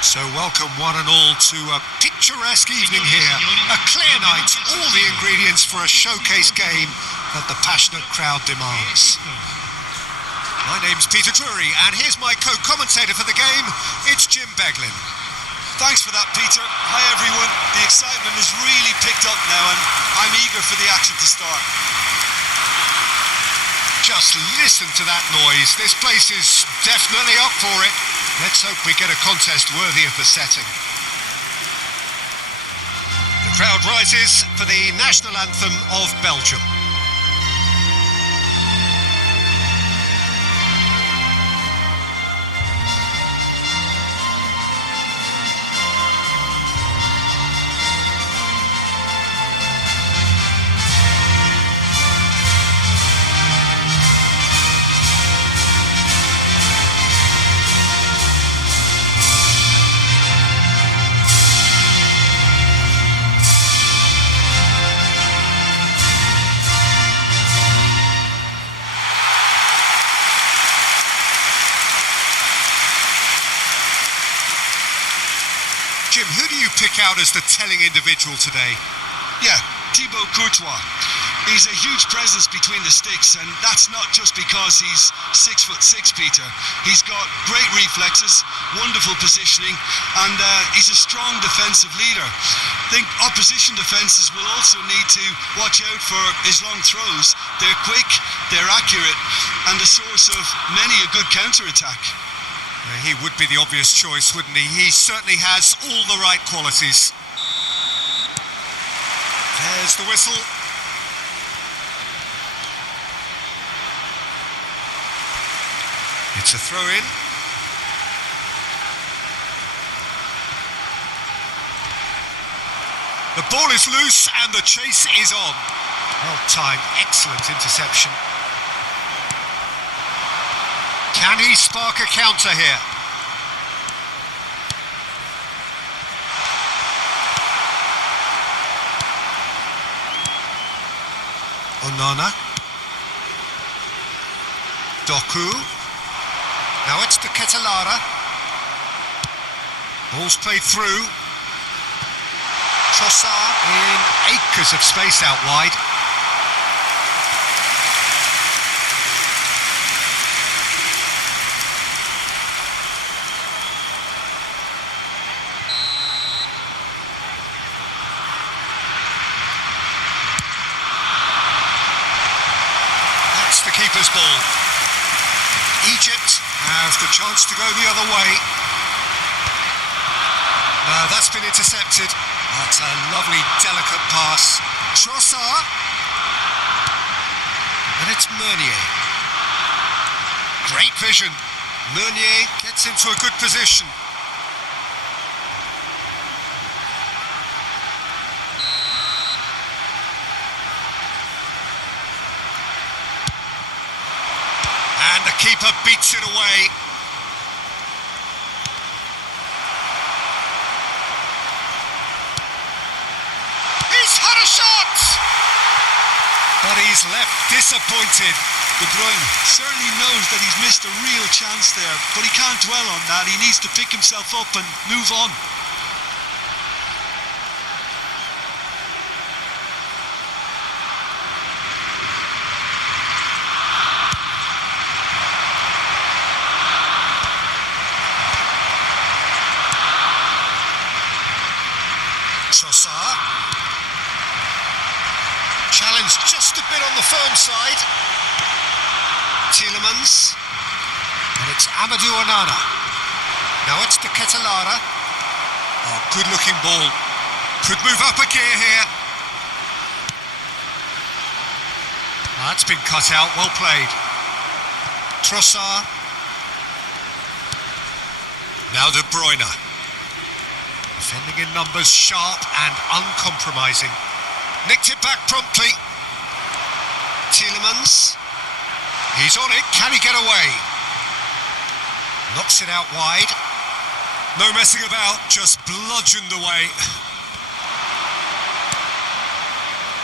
So welcome one and all to a picturesque evening here. A clear night, all the ingredients for a showcase game that the passionate crowd demands. My name's Peter Drury, and here's my co-commentator for the game. It's Jim Beglin. Thanks for that, Peter. Hi everyone. The excitement has really picked up now and I'm eager for the action to start. Just listen to that noise. This place is definitely up for it. Let's hope we get a contest worthy of the setting. The crowd rises for the national anthem of Belgium. Jim, who do you pick out as the telling individual today? Yeah, Thibaut Courtois. He's a huge presence between the sticks, and that's not just because he's 6'6", Peter. He's got great reflexes, wonderful positioning, and he's a strong defensive leader. I think opposition defences will also need to watch out for his long throws. They're quick, they're accurate, and a source of many a good counter-attack. He would be the obvious choice, wouldn't he? He certainly has all the right qualities. There's the whistle. It's a throw-in. The ball is loose and the chase is on. Well-timed, excellent interception. Can he spark a counter here? Onana. Doku. Now it's to Ketelara. Ball's played through. Trossard in acres of space out wide. That's the keeper's ball. Egypt has the chance to go the other way. No, that's been intercepted. That's a lovely, delicate pass. Trossard. And it's Meunier. Great vision. Meunier gets into a good position. And the keeper beats it away. He's had a shot! But he's left disappointed. De Bruyne certainly knows that he's missed a real chance there, but he can't dwell on that. He needs to pick himself up and move on. Trossard. Challenge just a bit on the firm side. Tielemans. And it's Amadou Onana. Now it's to Ketelara. Oh, good looking ball. Could move up a gear here. That's been cut out, well played. Trossard. Now De Bruyne. Defending in numbers, sharp and uncompromising. Nicked it back promptly. Tielemans. He's on it, can he get away? Knocks it out wide. No messing about, just bludgeoned away.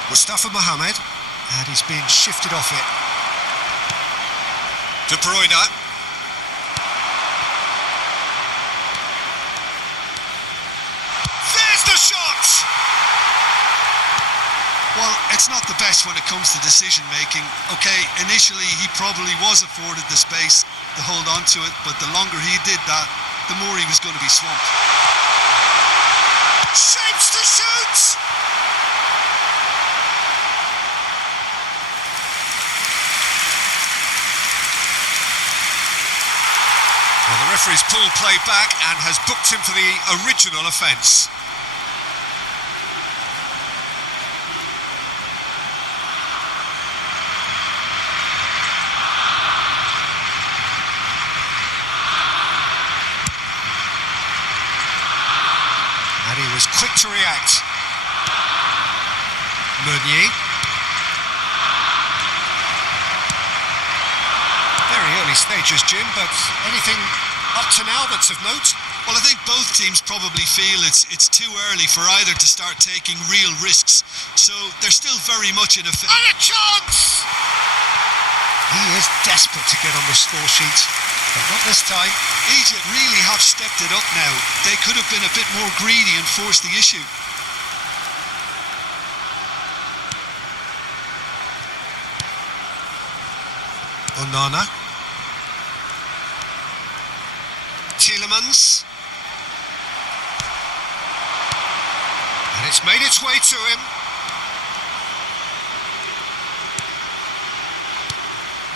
Mustafa Mohamed, and he's been shifted off it. De Bruyne. Just not the best when it comes to decision making. Okay, initially he probably was afforded the space to hold on to it, but the longer he did that, the more he was going to be swamped. Shapes to shoot! Well, the referee's pulled play back and has booked him for the original offence. And he was quick to react. Meunier. Very early stages, Jim, but anything up to now that's of note? Well, I think both teams probably feel it's too early for either to start taking real risks. So they're still very much in a... And a chance! He is desperate to get on the score sheet, but not this time. Egypt really have stepped it up now. They could have been a bit more greedy and forced the issue. Onana. Tielemans. And it's made its way to him.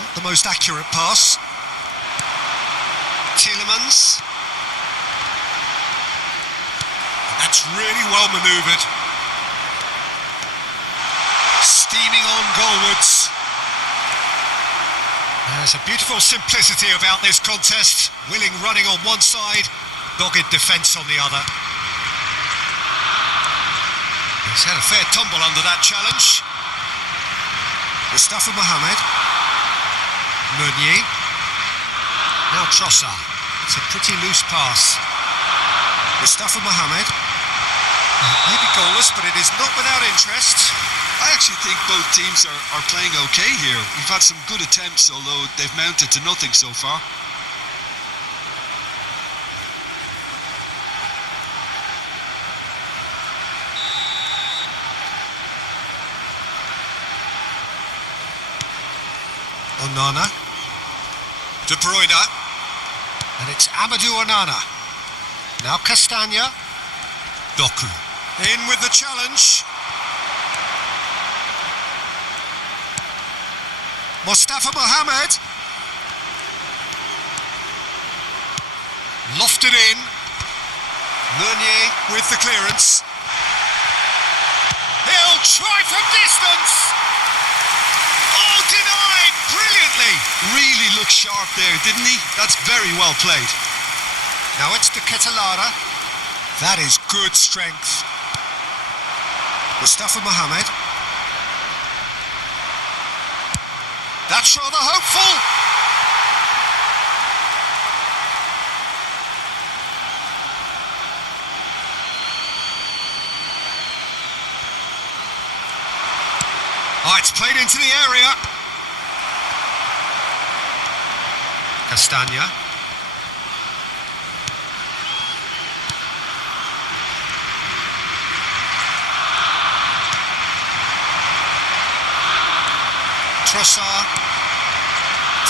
Not the most accurate pass. Tielemans. And that's really well manoeuvred. Steaming on goalwards. There's a beautiful simplicity about this contest. Willing running on one side, dogged defence on the other. He's had a fair tumble under that challenge. Mustafa Mohamed. Meunier. Now Trossard. It's a pretty loose pass. Mustafa Mohamed. Maybe goalless, but it is not without interest. I actually think both teams are playing okay here. We've had some good attempts, although they've mounted to nothing so far. Onana. De Bruyne. And it's Amadou Onana. Now Castagna. Doku. In with the challenge. Mustafa Mohamed. Lofted in. Meunier with the clearance. He'll try from distance. Oh, denied brilliantly. Really looked sharp there, didn't he? That's very well played. Now it's to Ketelara. That is good strength. Mustafa Mohamed. That's rather hopeful. Oh, it's played into the area. Castagna. Trossard.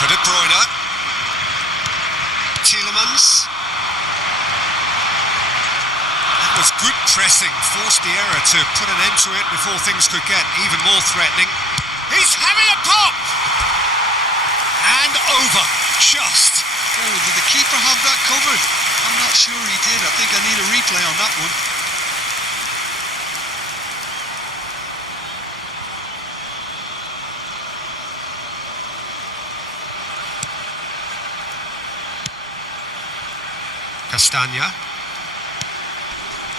To De Bruyne. Tielemans. That was good pressing, forced the error to put an end to it before things could get even more threatening. He's having a pop! And over, just. Oh, did the keeper have that covered? I'm not sure he did. I think I need a replay on that one. Castagna.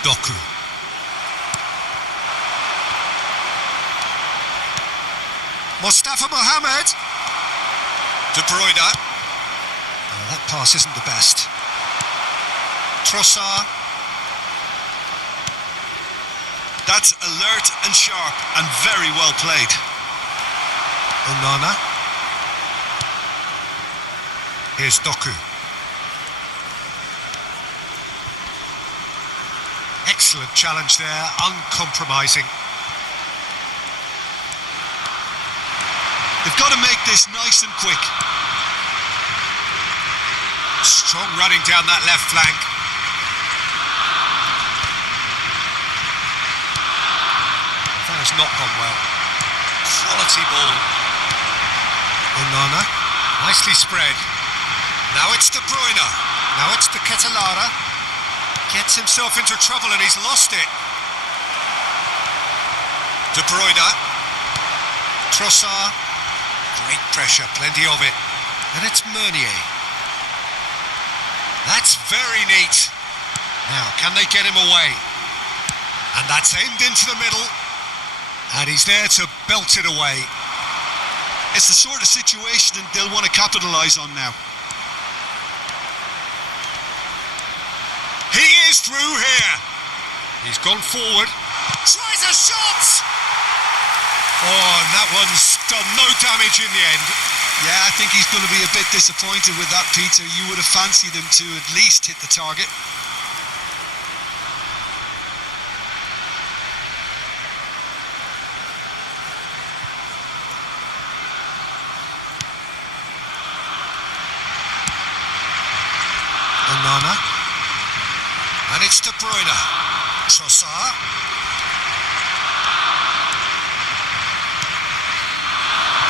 Doku. Mustafa Mohamed. De Bruyne. Oh, that pass isn't the best. Trossard. That's alert and sharp and very well played. Onana. Here's Doku. Excellent challenge there, uncompromising. They've got to make this nice and quick. Strong running down that left flank. That has not gone well. Quality ball. Onana, nicely spread. Now it's De Bruyne. Now it's De Ketelara. Gets himself into trouble and he's lost it. De Bruyne. Trossard. Great pressure, plenty of it. And it's Meunier. That's very neat. Now, can they get him away? And that's aimed into the middle. And he's there to belt it away. It's the sort of situation they'll want to capitalise on now. He is through here. He's gone forward. Tries a shot! Oh, and that one's done no damage in the end. Yeah, I think he's going to be a bit disappointed with that, Peter. You would have fancied him to at least hit the target. Onana. And it's De Bruyne. Trossard.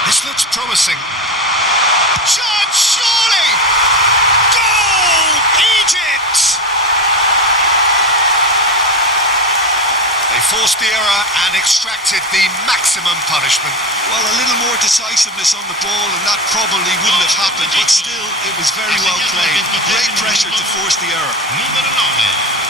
This looks promising. Shot, surely! Goal! Egypt! They forced the error and extracted the maximum punishment. Well, a little more decisiveness on the ball and that probably wouldn't have happened, but still, it was very well played. Great pressure to force the error. Numero 9.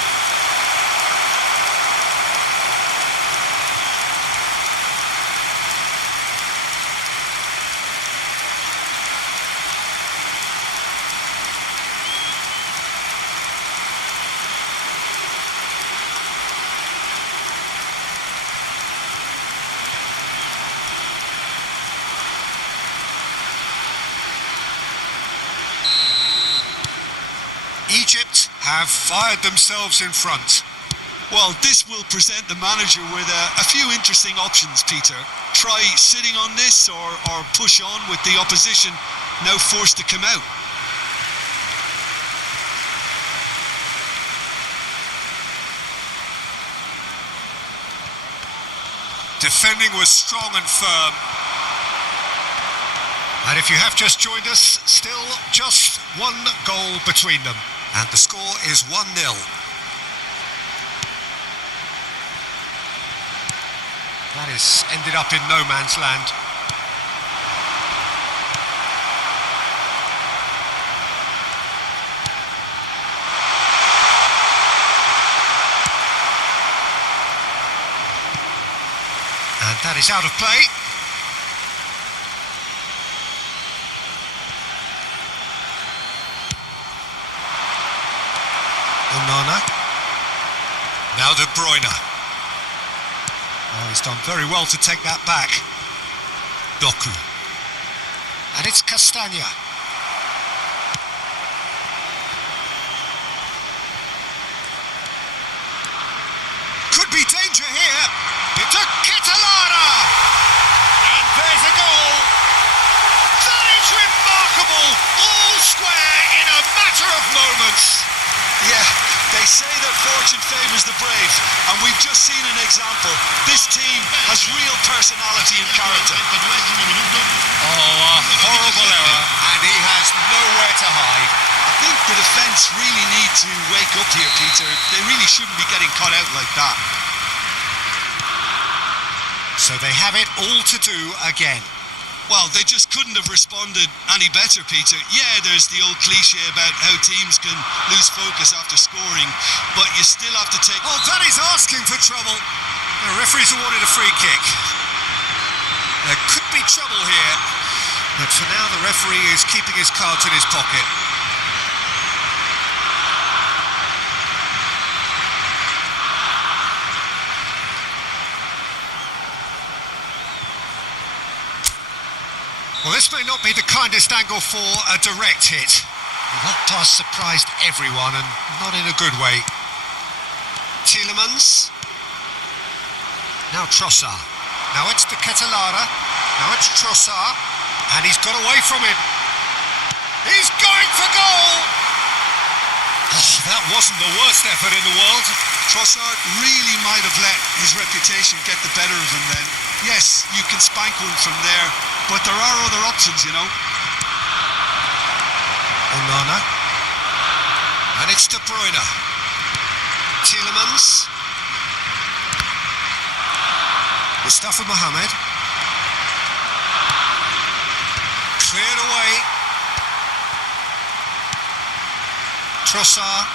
Egypt have fired themselves in front. Well, this will present the manager with a few interesting options, Peter. Try sitting on this or push on with the opposition now forced to come out. Defending was strong and firm. And if you have just joined us, still just one goal between them. And the score is 1-0. That has ended up in no man's land. And that is out of play. Onana. Now De Bruyne. Oh, he's done very well to take that back. Doku. And it's Castagna. Could be danger here. It's a Ketelara. And there's a goal. That is remarkable. All square in a matter of moments. Yeah, they say that fortune favours the brave, and we've just seen an example. This team has real personality and character. Oh, a horrible error, and he has nowhere to hide. I think the defence really need to wake up here, Peter. They really shouldn't be getting caught out like that. So they have it all to do again. Well, they just couldn't have responded any better, Peter. Yeah, there's the old cliche about how teams can lose focus after scoring, but you still have to take... Oh, that is asking for trouble. The referee's awarded a free kick. There could be trouble here, but for now the referee is keeping his cards in his pocket. Well, this may not be the kindest angle for a direct hit. That pass surprised everyone, and not in a good way. Tielemans. Now Trossard. Now it's De Ketelara. Now it's Trossard, and he's got away from him. He's going for goal! Oh, that wasn't the worst effort in the world. Trossard really might have let his reputation get the better of him then. Yes, you can spank one from there, but there are other options, you know. Onana. And it's De Bruyne. Tielemans. Mustafa Mohamed. Cleared away. Trossard.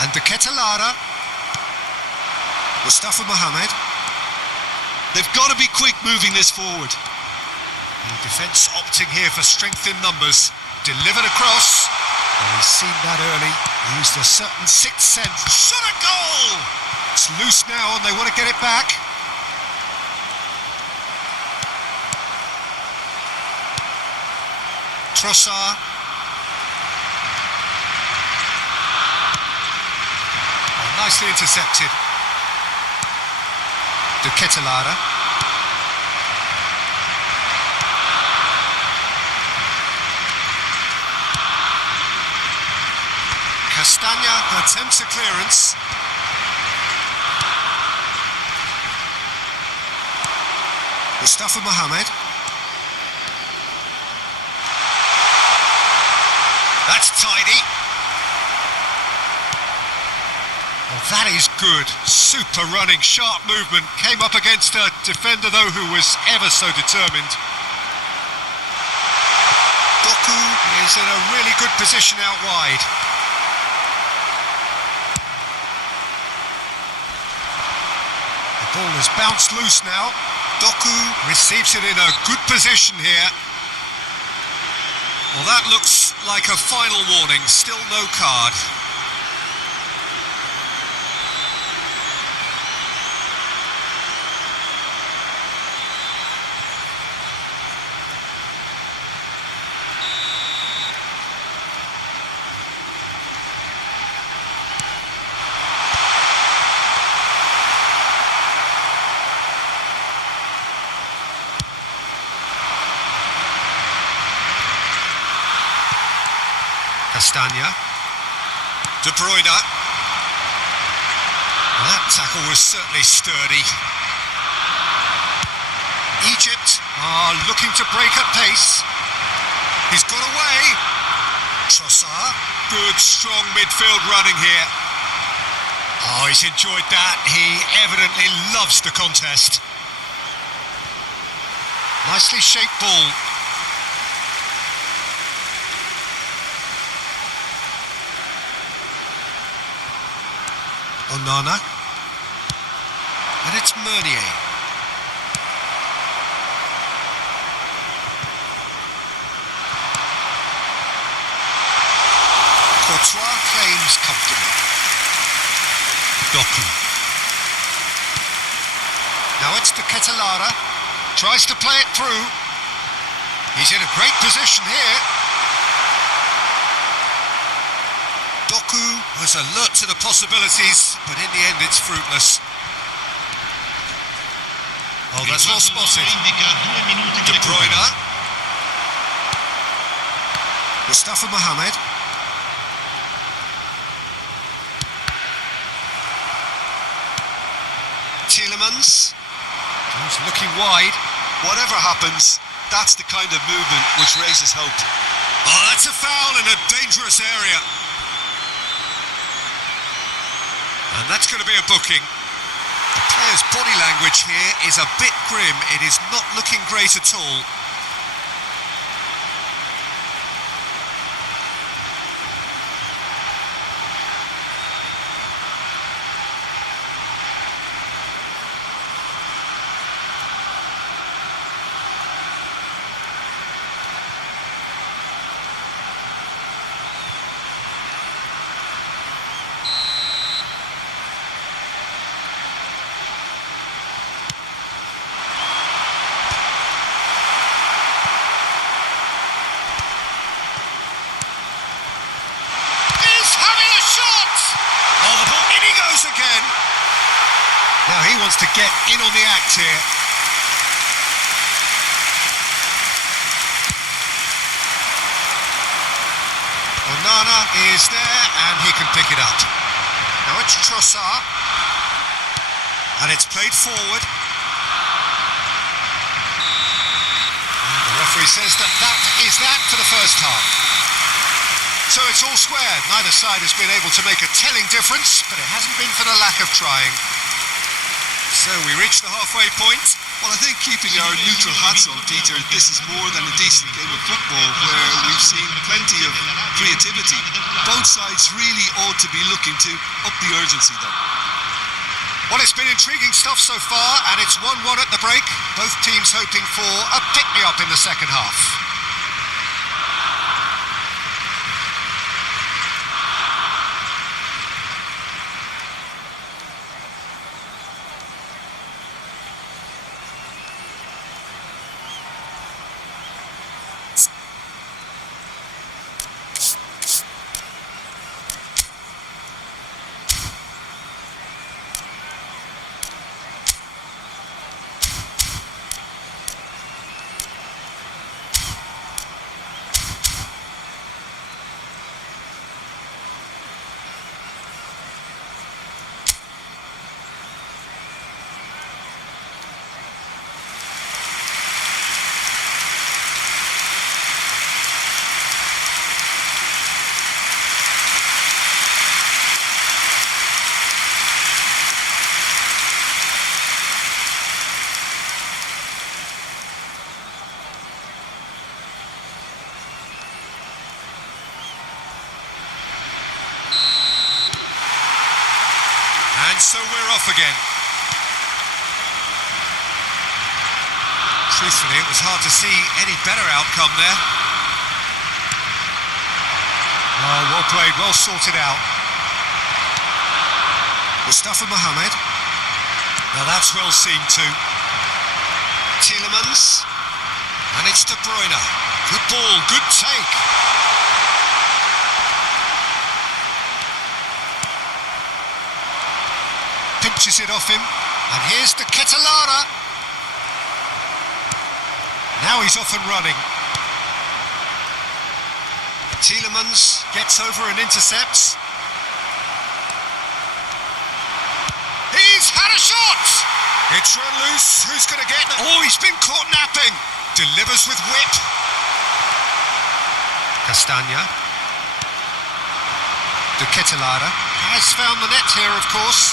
And De Ketelada. Mustafa Mohamed. They've got to be quick moving this forward. The defence opting here for strength in numbers. Delivered across. And he's seen that early. Used a certain sixth sense. Shot a goal! It's loose now and they want to get it back. Trossard. Oh, nicely intercepted. De Ketelada. Castagna attempts a clearance. Mustafa Mohamed. That's tidy. Oh, that is good. Super running, sharp movement. Came up against a defender, though, who was ever so determined. Doku is in a really good position out wide. The ball has bounced loose now. Doku receives it in a good position here. Well, that looks like a final warning. Still no card. Castagna. De Bruyne. Well, that tackle was certainly sturdy. Egypt are looking to break at pace. He's got away. Trossard. Good, strong midfield running here. Oh, he's enjoyed that. He evidently loves the contest. Nicely shaped ball. Onana. And it's Meunier. Courtois claims comfortably. Doku. Now it's De Ketelada. Tries to play it through. He's in a great position here. Doku was alert to the possibilities, but in the end it's fruitless. Oh, that's well spotted. De Bruyne. Mustafa Mohamed. Tielemans. He's looking wide. Whatever happens, that's the kind of movement which raises hope. Oh, that's a foul in a dangerous area. And that's going to be a booking. The player's body language here is a bit grim. It is not looking great at all. wants to get in on the act here. Onana is there and he can pick it up. Now it's Trossard. And it's played forward. And the referee says that is that for the first half. So it's all squared. Neither side has been able to make a telling difference, but it hasn't been for the lack of trying. So we reach the halfway point. Well, I think keeping our neutral hats on, Peter, this is more than a decent game of football where we've seen plenty of creativity. Both sides really ought to be looking to up the urgency, though. Well, it's been intriguing stuff so far, and it's 1-1 at the break. Both teams hoping for a pick-me-up in the second half. And so we're off again. Truthfully, it was hard to see any better outcome there. Oh, well played, well sorted out. Mustafa Mohamed. Now that's well seen too. Tielemans. And it's De Bruyne. Good ball, good take. Pinches it off him, and here's the Ketelara. Now he's off and running. Tielemans gets over and intercepts. He's had a shot! It's run loose, who's going to get it? Oh, he's been caught napping. Delivers with whip. Castagna. De Ketelara has found the net here, of course.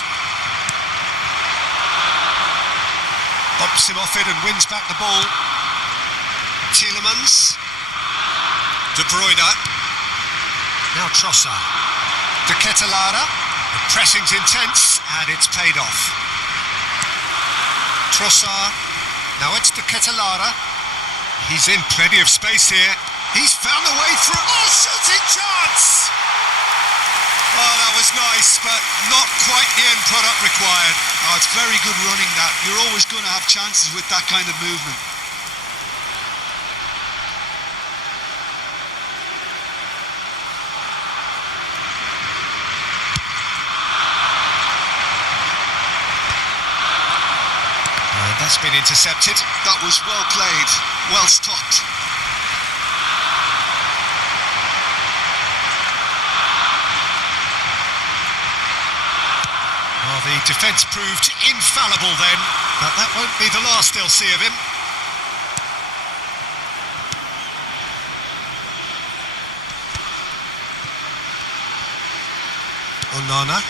Bumps him off it and wins back the ball. Tielemans. De Bruyne. Now Trossard. De Ketelara. The pressing's intense and it's paid off. Trossard. Now it's De Ketelara. He's in plenty of space here. He's found the way through. Oh, shooting chance! Oh, that was nice, but not quite the end product required. Oh, it's very good running that. You're always going to have chances with that kind of movement. And that's been intercepted. That was well played, well stopped. Well, the defence proved infallible then, but that won't be the last they'll see of him. Onana.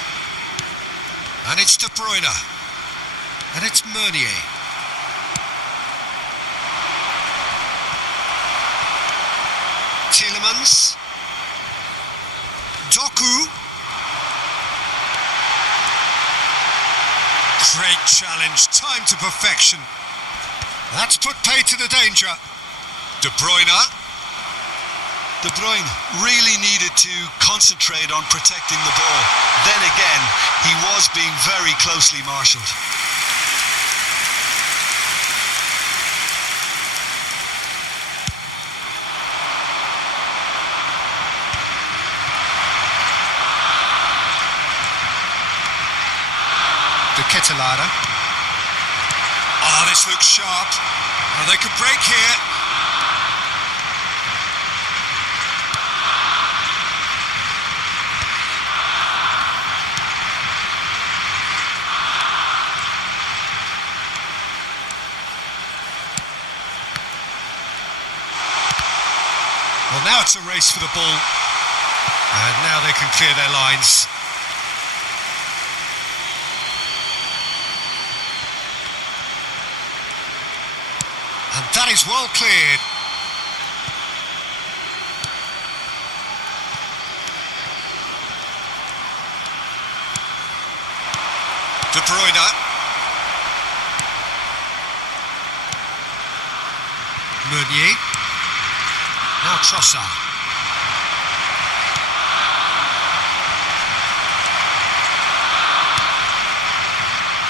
And it's De Bruyne. And it's Meunier. Tielemans. Doku. Great challenge, time to perfection. That's put paid to the danger. De Bruyne. De Bruyne really needed to concentrate on protecting the ball. Then again, he was being very closely marshalled. De Ketelara. Oh, this looks sharp. Oh, they could break here. Well, now it's a race for the ball. And now they can clear their lines. And that is well cleared. De Bruyne. Meunier. Now Trossard.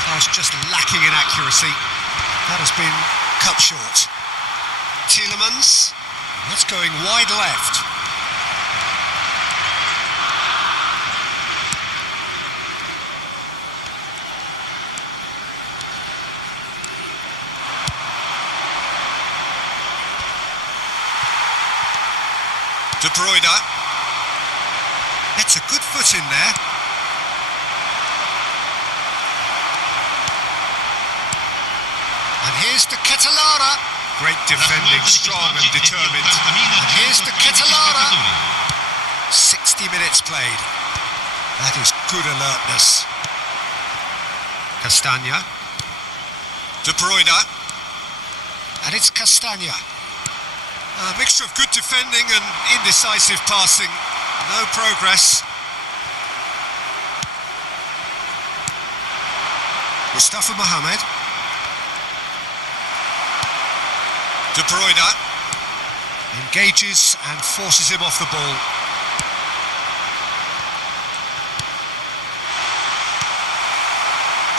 Pass just lacking in accuracy. That has been cut short. Tielemans. That's going wide left. De Bruyne. It's a good foot in there. And here's the Catalara. Great defending, strong and determined. And here's the Catalara. 60 minutes played. That is good alertness. Castagna. De Bruyne. And it's Castagna. A mixture of good defending and indecisive passing. No progress. Mustafa Mohamed. De Bruyne engages and forces him off the ball.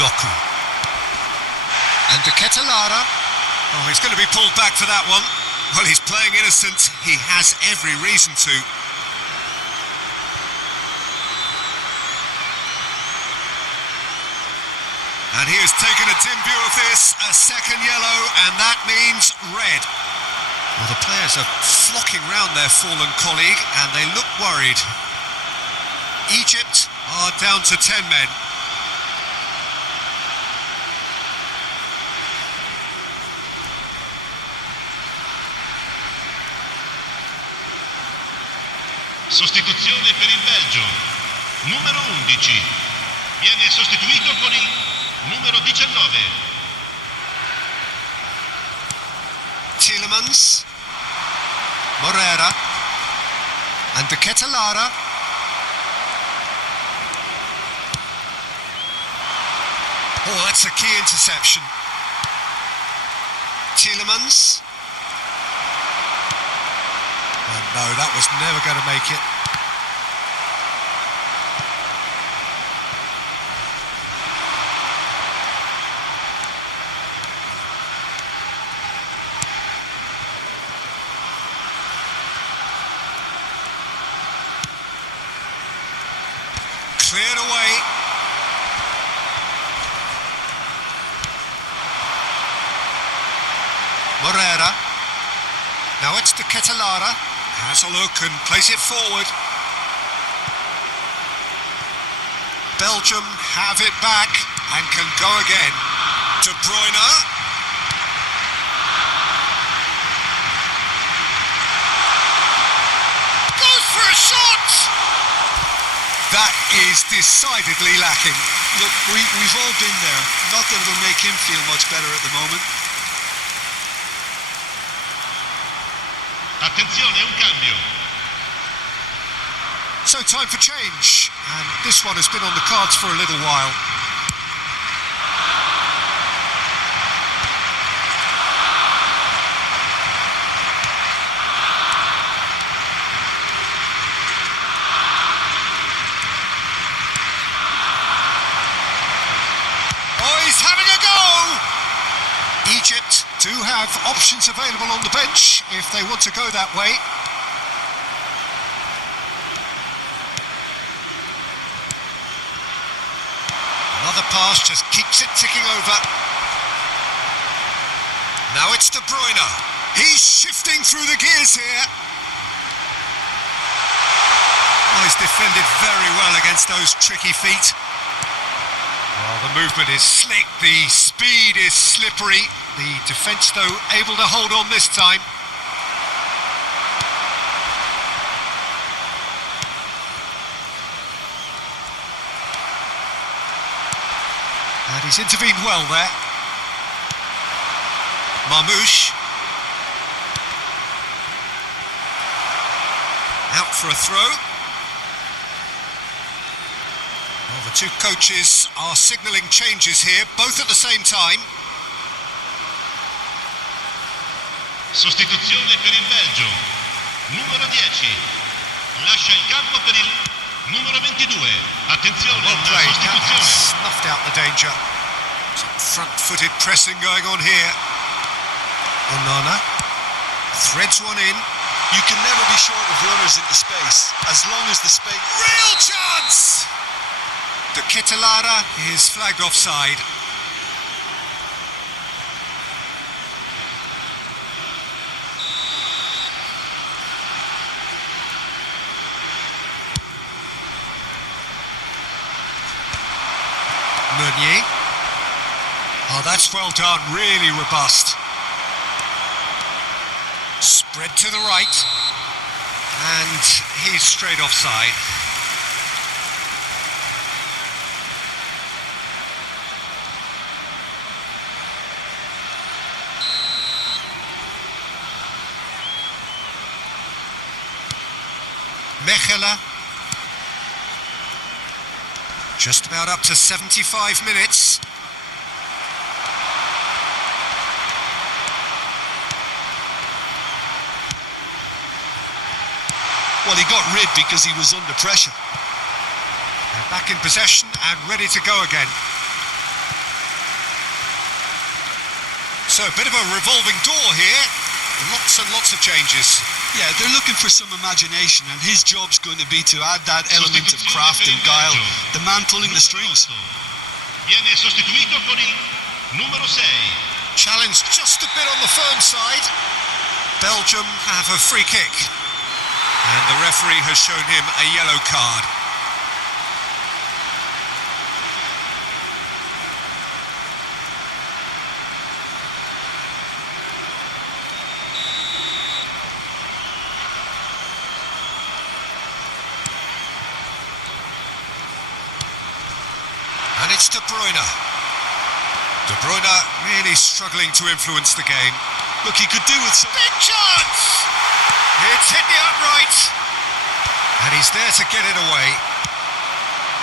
Doku. And De Catalara. Oh, he's going to be pulled back for that one. Well, he's playing innocent. He has every reason to. And he has taken a dim view of this, a second yellow, and that means red. Well, the players are flocking round their fallen colleague, and they look worried. Egypt are down to 10 men. Sostituzione per il Belgio. Numero 11. Viene sostituito con il numero 19. Tielemans. Morera. And De Catalara. Oh, that's a key interception. Tielemans. Oh no, that was never going to make it. Cleared away. Morera. Now it's De Catalara. Has a look and plays it forward. Belgium have it back and can go again. De Bruyne. Goes for a shot! That is decidedly lacking. Look, we've all been there. Not that it'll make him feel much better at the moment. Attenzione, un cambio. So time for change, and this one has been on the cards for a little while. Oh, he's having a go! Egypt do have options available on the bench if they want to go that way. Another pass just keeps it ticking over. Now it's De Bruyne. He's shifting through the gears here. Oh, he's defended very well against those tricky feet. Well, the movement is slick, the speed is slippery. The defence, though, able to hold on this time. And he's intervened well there. Marmouche. Out for a throw. Well, the two coaches are signalling changes here, both at the same time. Sostituzione per il Belgio. Numero 10. Lascia il campo per il numero 22. Attenzione, Well una played. sostituzione. Snuffed out the danger. Some front-footed pressing going on here. Onana threads one in. You can never be short of runners into space, as long as the space... Real chance! De Ketelaere is flagged offside. Meunier. Oh, that's well done, really robust. Spread to the right. And he's straight offside. Mechelen. Just about up to 75 minutes. Well, he got rid because he was under pressure. They're back in possession and ready to go again. So a bit of a revolving door here. Lots and lots of changes. Yeah, they're looking for some imagination, and his job's going to be to add that element of craft and guile, the man pulling the strings. Viene sostituito con il numero 6. Challenged just a bit on the firm side. Belgium have a free kick. And the referee has shown him a yellow card. And it's De Bruyne. De Bruyne really struggling to influence the game. Look, he could do with some... Big chance! It's hit the upright. And he's there to get it away.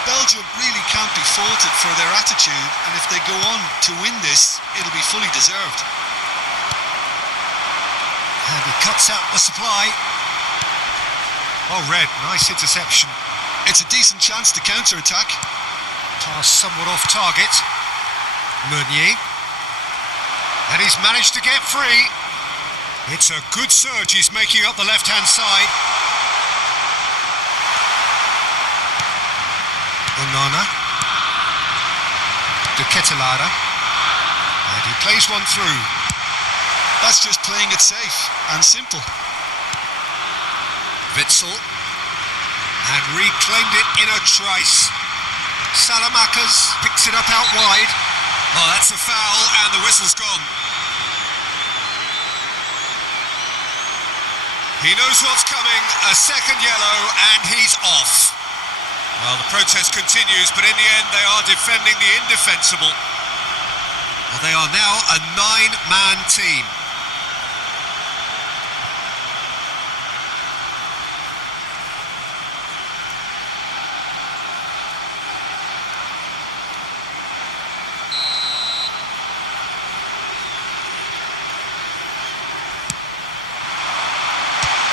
Belgium really can't be faulted for their attitude, and if they go on to win this, it'll be fully deserved. And he cuts out the supply. Oh, Red, nice interception. It's a decent chance to counter-attack. Pass somewhat off target. Meunier. And he's managed to get free. It's a good surge he's making up the left-hand side. Onana. De Ketelaere. And he plays one through. That's just playing it safe and simple. Witsel. And reclaimed it in a trice. Salamakers picks it up out wide. Oh, that's a foul, and the whistle's gone. He knows what's coming, a second yellow, and he's off. Well, the protest continues, but in the end, they are defending the indefensible. Well, they are now a 9-man team.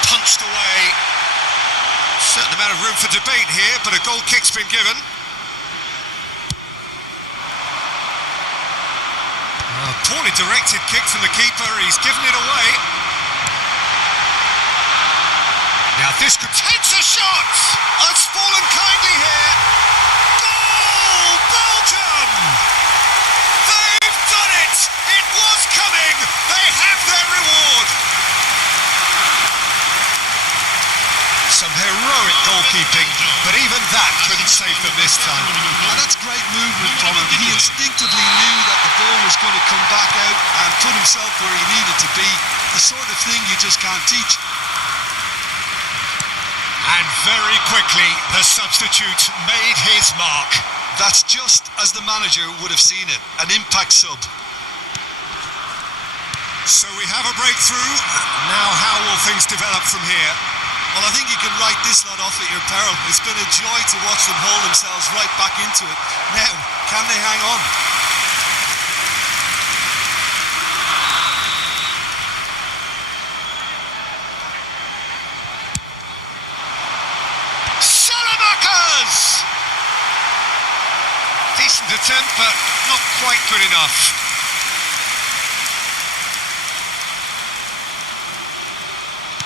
Punched away. Certain amount of room for debate here, but a goal kick's been given. Poorly directed kick from the keeper. He's given it away. Now this could takes a shot. It's fallen kindly here. Goal, Belgium! They've done it. It was It's coming! They have their reward! Some heroic goalkeeping, but even that couldn't save them this time. And that's great movement from him. He instinctively knew that the ball was going to come back out and put himself where he needed to be. The sort of thing you just can't teach. And very quickly, the substitute made his mark. That's just as the manager would have seen it. An impact sub. So we have a breakthrough. Now how will things develop from here? Well, I think you can write this lot off at your peril. It's been a joy to watch them hold themselves right back into it. Now, can they hang on? Salamakers! Decent attempt, but not quite good enough.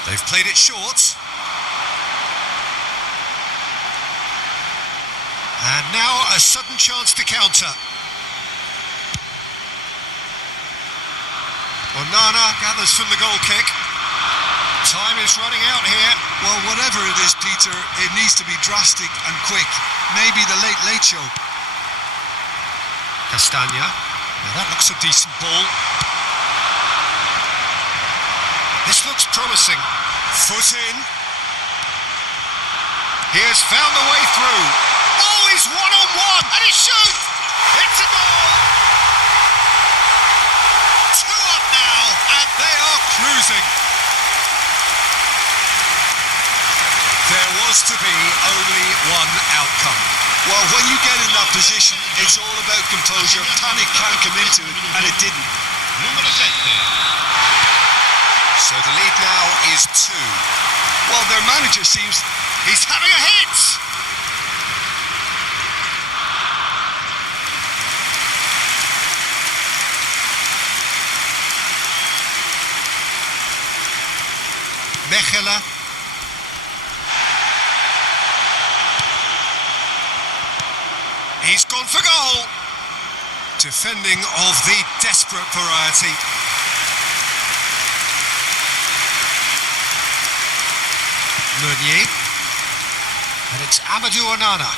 They've played it short. And now a sudden chance to counter. Onana gathers from the goal kick. Time is running out here. Well, whatever it is, Peter, it needs to be drastic and quick. Maybe the late show. Castagna. Now that looks a decent ball. This looks promising. Foot in. He has found the way through. Oh, he's one-on-one, and he shoots! It's a goal! 2 up now, and they are cruising. There was to be only one outcome. Well, when you get in that position, it's all about composure. Panic can come into it, and it didn't. Numero 7. So the lead now is 2. Well, their manager seems... He's having a hit! Mechela. He's gone for goal. Defending of the desperate variety. Meunier. And it's Amadou Onana.